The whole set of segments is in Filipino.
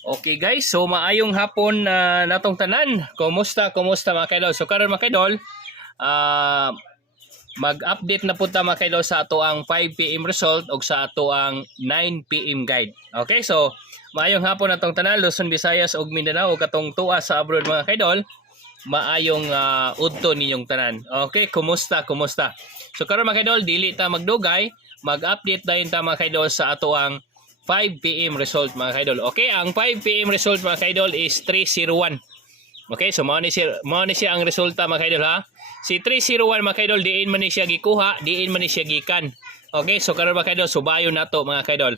Okay guys, so maayong hapon na natong tanan. Kumusta mga kaidol? So karon mga kaidol, mag-update na punta mga kaidol sa ato ang 5 PM result o sa ato ang 9 PM guide. Okay, so maayong hapon natong tanan, Luzon, Visayas ug Mindanao ug katong tuwa sa abroad mga kaidol. Maayong udto ninyong tanan. Okay, kumusta? So karon mga kaidol, dili ta magdugay, mag-update dayon ta mga kaidol sa ato ang 5 PM result mga kaidol. Okay, ang 5 PM result mga kaidol is 301. Okay, so mao ni siya ang resulta mga kaidol ha. Si 301 mga kaidol, diin man ni siya gikuha, diin man ni siya gikan. Okay, so karon mga kaidol, subayon nato mga kaidol.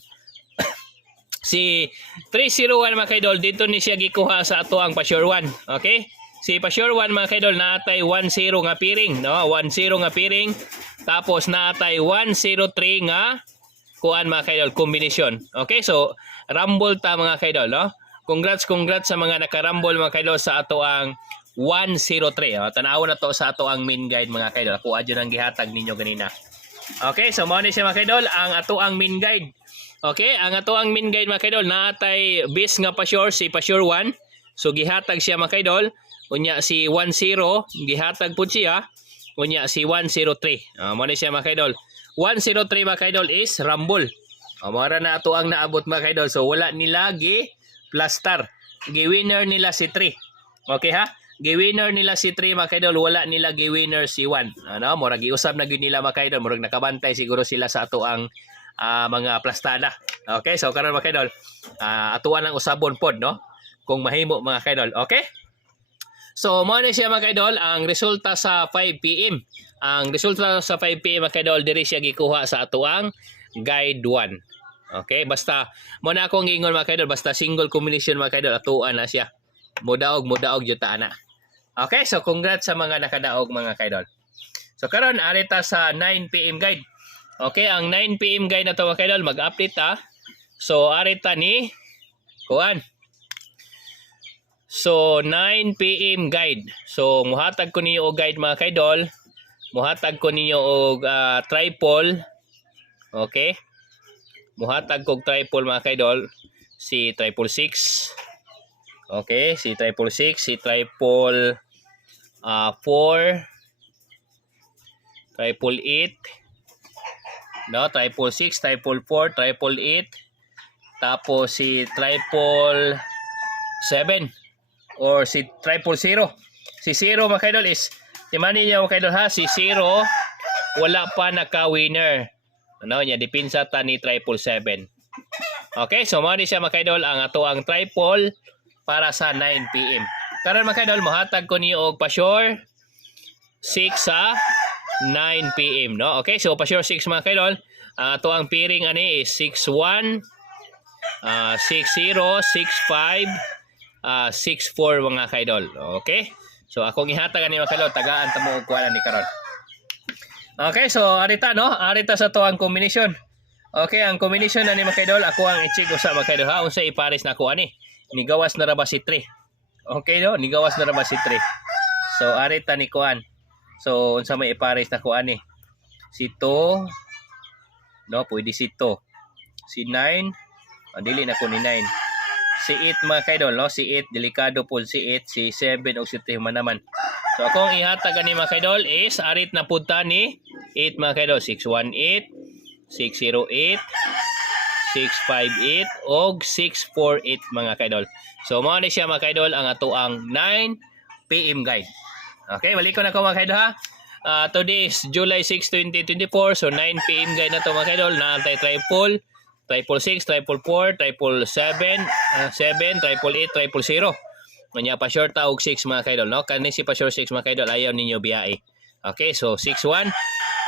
Si 301 mga kaidol, dito ni siya gikuha sa ato ang Pasure 1. Okay? Si Pasure 1 mga kaidol, naatay 10 nga piring, no? 10 nga piring. Tapos naatay 103 nga kuan mga kaidol, kombinasyon. Okay, so rumble ta mga kaidol, no? Congrats sa mga nakarumble mga kaidol sa ato ang 103. Tanaw na to sa ato ang main guide mga kaidol. Ako adyo nang gihatag ninyo ganina. Okay, so mao ni siya mga kaidol, ang ato ang main guide. Okay, ang ato ang main guide mga kaidol, naatay bis nga Pasure, si Pasure 1. So gihatag siya mga kaidol. Unya si 10 gihatag pud siya. Unya si 103. Mao ni siya mga kaidol. 103 mga kaidol is rumble. Mara na ato ang naabot mga kaidol. So wala nila plaster. Gi-winner nila si 3. Okay ha? Gi-winner nila si 3 mga kaidol. Wala nila gi-winner si 1. Ano? Mura giusab na gyud nila mga kaidol. Murag nakabantay siguro sila sa ato ang mga plastada. Okay? So karon mga kaidol, atuan ang usabon pod, no? Kung mahimo mga kaidol. Okay? So mao na siya mga kaidol ang resulta sa 5 PM. Ang resulta sa 5 PM mga kaidol, diri siya gikuha sa ato ang guide 1. Okay, basta mo na akong ingon mga kaidol, basta single combination mga kaidol, atuan na siya. Mudaog jud ta ana. Okay, so congrats sa mga nakadaog mga kaidol. So karon arita sa 9 PM guide. Okay, ang 9 PM guide na to mga kaidol, mag-update ta. So arita ni kuan. So 9 PM guide. So muhatag ko niyo og guide mga kaidol. Muhatag ko ninyo og tripod. Okay? Muhatag kog tripod mga kaidol. Si tripod 6. Okay, si tripod 6, si tripod 4, tripod 8. No, tripod 6, tripod 4, tripod 8. Tapos si tripod 7 or si tripod 0. Si 0 mga kaidol is timani niya mga kaidol ha, si 0 wala pa naka-winner. Ano niya, dipinsa ta ni tripod 7. Okay, so mao ni siya mga kaidol ang ato ang tripod para sa 9 PM. Karon mga kaidol, mohatag ko niyo og Pasure 6 sa 9 PM, no? Okay, so Pasure 6 mga kaidol, ato ang piring ani is 61, 60, 65, 64 mga kaidol. Okay? So akong ihatag ani mga kaidol, tagaan ta mo og kuan ni karon. Okay, so arita no, arita sa to ang combination. Okay, ang combination na ni mga kaidol, ako ang i-check usa mga kaidol ha, unsa ipares na ko ani. Nigawas na ra ba si 3? Okay no, nigawas na ra ba si 3? So arita ni kuan. So unsa may ipares na ko ani? Si 2. No, pwede si 2. Si 9, dili na ko ni 9. Si 8 mga kaidol, no? Si 8, delikado po si 8, si 7 o si 3 man naman. So akong ihatag ani mga kaidol is arit na punta ni 8 mga kaidol, 618, 608, 658 o 648 mga kaidol. So mao ni siya mga kaidol ang ato ang 9 PM guide. Okay, balik ko na ko mga kaidol ha. Today is July 6, 2024. So 9 PM guide na to mga kaidol. Naantay tripod 6, tripod 4, tripod 7, 7, tripod 8, tripod 0. Manya Pasure ta og 6 mga kaidol, no? Kani si Pasure 6 mga kaidol, ayaw ninyo biyahe. Okay, so 61,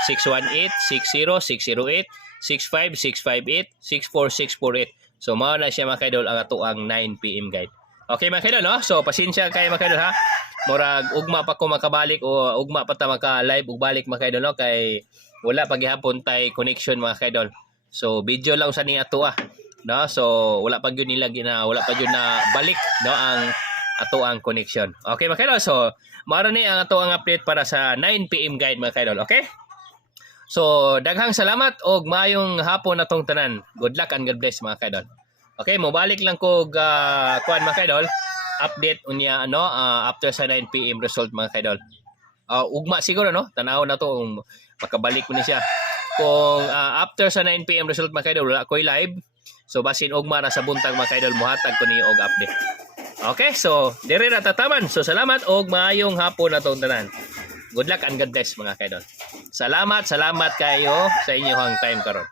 618, 60, 608, 65, 658, 64, 648. So mao na siya mga kaidol ang ato ang 9 PM guide. Okay mga kaidol, no? So pasensya kayo mga kaidol ha. Murag ugma pa ko makabalik o ugma pa ta maka-live ug balik mga kaidol, no? Kay wala pa gihapon tay connection mga kaidol. So video lang sa ni ato no? So wala pa gyud nila wala pa gyud na balik, no, ang ato ang connection. Okay mga kaidol, so mao ni ang ato ang update para sa 9 PM guide mga kaidol. Okay? So daghang salamat og maayong hapon natong tanan. Good luck and God bless mga kaidol. Okay, mobalik lang ko kuan mga kaidol. Update unya after sa 9 PM result mga kaidol. Ugma siguro no, tanaw na to makabalik mo ni siya. Kung after sa 9 PM result mga kaidol wala ko'y live. So basin ugma na sa buntag mga kaidol mohatag ko niyo og update. Okay, so dire na tataman. So salamat og maayong hapon na tong tanan. Good luck and God bless mga kaidol. Salamat kayo sa inyong time karon.